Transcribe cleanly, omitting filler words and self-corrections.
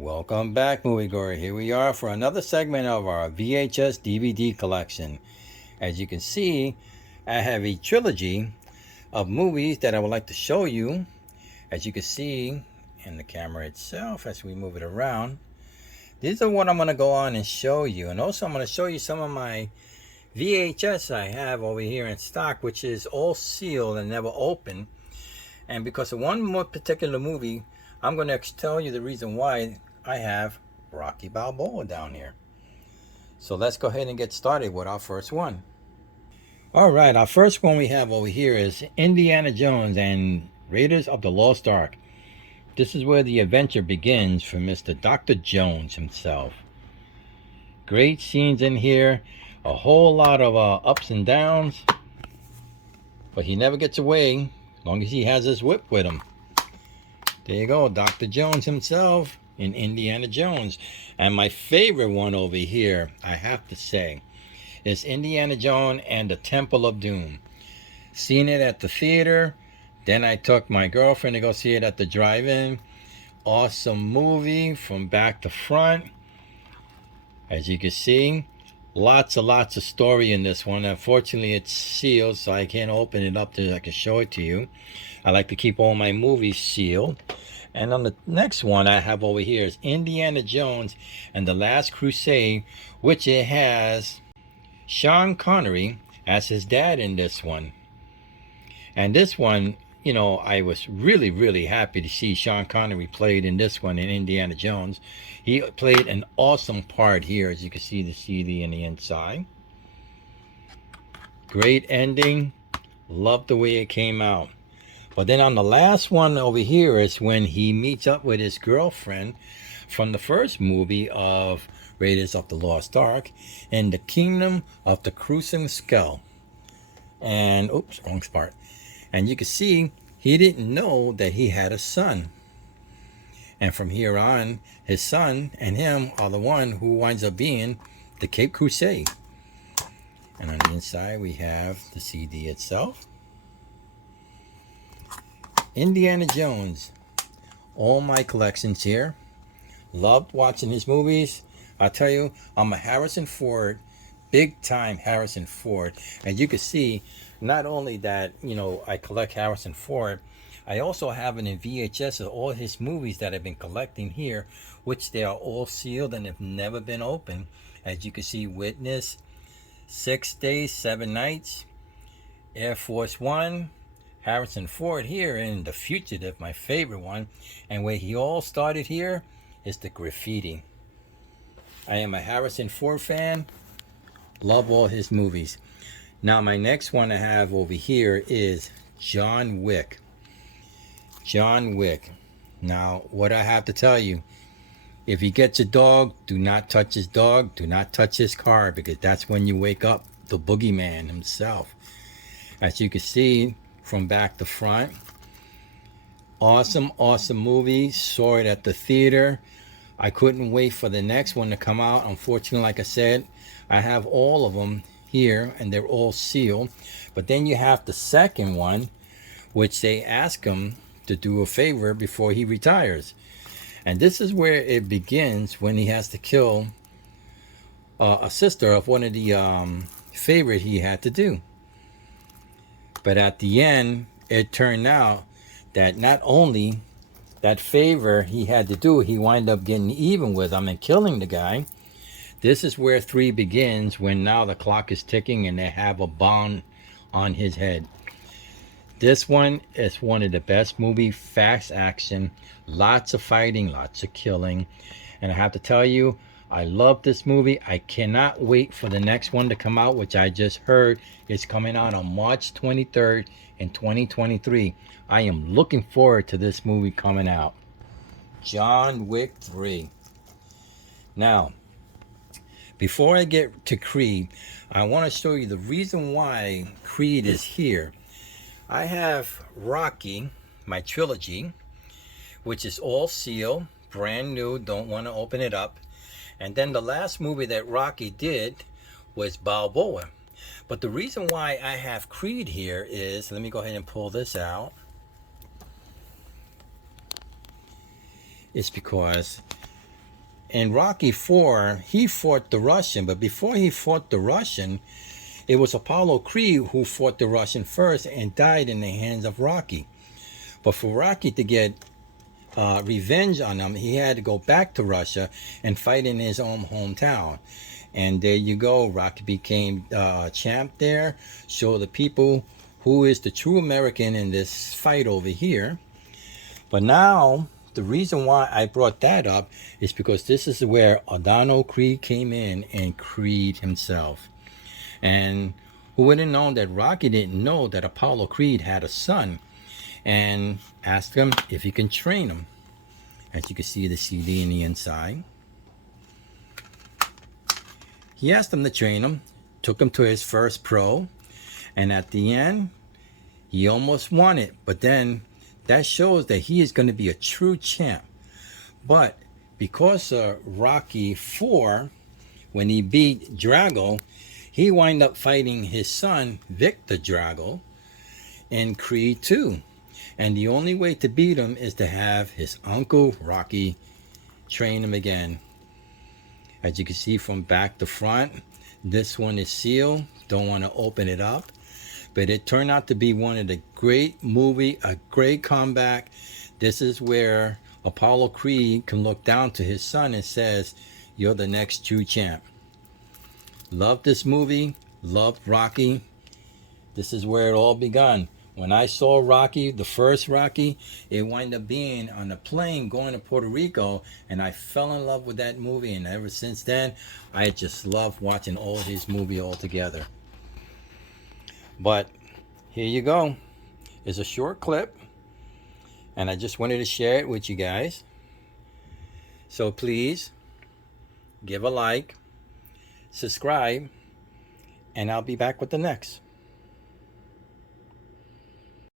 Welcome back, moviegoer. Here we are for another segment of our VHS DVD collection. As you can see, I have a trilogy of movies that I would like to show you. As you can see in the camera itself, as we move it around, these are what I'm going to go on and show you. And also I'm going to show you some of my VHS I have over here in stock, which is all sealed and never opened. And because of one more particular movie, I'm going to tell you the reason why I have Rocky Balboa down here. So let's go ahead and get started with our first one. All right, our first one we have over here is Indiana Jones and Raiders of the Lost Ark. This is where the adventure begins for Mr. Dr. Jones himself. Great scenes in here, a whole lot of ups and downs, but he never gets away as long as he has his whip with him. There you go, Dr. Jones himself in Indiana Jones. And my favorite one over here, I have to say, is Indiana Jones and the Temple of Doom. Seen it at the theater, then I took my girlfriend to go see it at the drive-in. Awesome movie from back to front. As you can see, lots of story in this one. Unfortunately, it's sealed, so I can't open it up so I can show it to you. I like to keep all my movies sealed. And on the next one I have over here is Indiana Jones and the Last Crusade, which it has Sean Connery as his dad in this one. And this one, you know, I was really happy to see Sean Connery played in this one in Indiana Jones. He played an awesome part here, as you can see the CD in the inside. Great ending. Love the way it came out. But then on the last one over here is when he meets up with his girlfriend from the first movie of Raiders of the Lost Ark in the Kingdom of the Crucian Skull. And, oops, wrong part. And you can see he didn't know that he had a son. And from here on, his son and him are the one who winds up being the Cape Crusade. And on the inside, we have the CD itself. Indiana Jones. All my collections here. Loved watching his movies. I tell you, I'm a Harrison Ford, big time Harrison Ford. And you can see, not only that, you know, I collect Harrison Ford, I also have it in VHS of all his movies that I've been collecting here, which they are all sealed and have never been opened. As you can see, Witness, 6 Days, 7 Nights, Air Force One, Harrison Ford here in The Fugitive, my favorite one. And where he all started here is the graffiti. I am a Harrison Ford fan. Love all his movies. Now my next one I have over here is John Wick. John Wick. Now what I have to tell you, if he gets a dog, do not touch his dog. Do not touch his car, because that's when you wake up the boogeyman himself. As you can see from back to front, awesome movie. Saw it at the theater. I couldn't wait for the next one to come out. Unfortunately, like I said, I have all of them here and they're all sealed. But then you have the second one, which they ask him to do a favor before he retires. And this is where it begins, when he has to kill a sister of one of the favor he had to do. But at the end, it turned out that not only that favor he had to do, he wind up getting even with him and killing the guy. This is where 3 begins, when now the clock is ticking and they have a bond on his head. This one is one of the best movies, fast action, lots of fighting, lots of killing. And I have to tell you, I love this movie. I cannot wait for the next one to come out, which I just heard is coming out on March 23rd in 2023. I am looking forward to this movie coming out. John Wick 3. Now, before I get to Creed, I want to show you the reason why Creed is here. I have Rocky, my trilogy, which is all sealed, brand new, don't want to open it up. And then the last movie that Rocky did was Balboa. But the reason why I have Creed here is, let me go ahead and pull this out. It's because in Rocky 4, he fought the Russian, but before he fought the Russian, it was Apollo Creed who fought the Russian first and died in the hands of Rocky. But for Rocky to get revenge on him, he had to go back to Russia and fight in his own hometown. And there you go, Rocky became champ there. Show the people who is the true American in this fight over here. But now, the reason why I brought that up is because this is where O'Donnell Creed came in and Creed himself. And who would have known that Rocky didn't know that Apollo Creed had a son, and asked him if he can train him. As you can see the CD in the inside. He asked him to train him, took him to his first pro, and at the end, he almost won it. But then that shows that he is going to be a true champ. But because of Rocky 4, when he beat Drago, he wound up fighting his son, Vic the Drago, in Creed 2. And the only way to beat him is to have his uncle Rocky train him again. As you can see from back to front, this one is sealed. Don't want to open it up. But it turned out to be one of the great movie, a great comeback. This is where Apollo Creed can look down to his son and says, "You're the next true champ." Loved this movie, loved Rocky. This is where it all begun. When I saw Rocky, the first Rocky, it wound up being on a plane going to Puerto Rico, and I fell in love with that movie, and ever since then, I just love watching all his movies all together. But here you go. It's a short clip, and I just wanted to share it with you guys. So please, give a like, subscribe, and I'll be back with the next.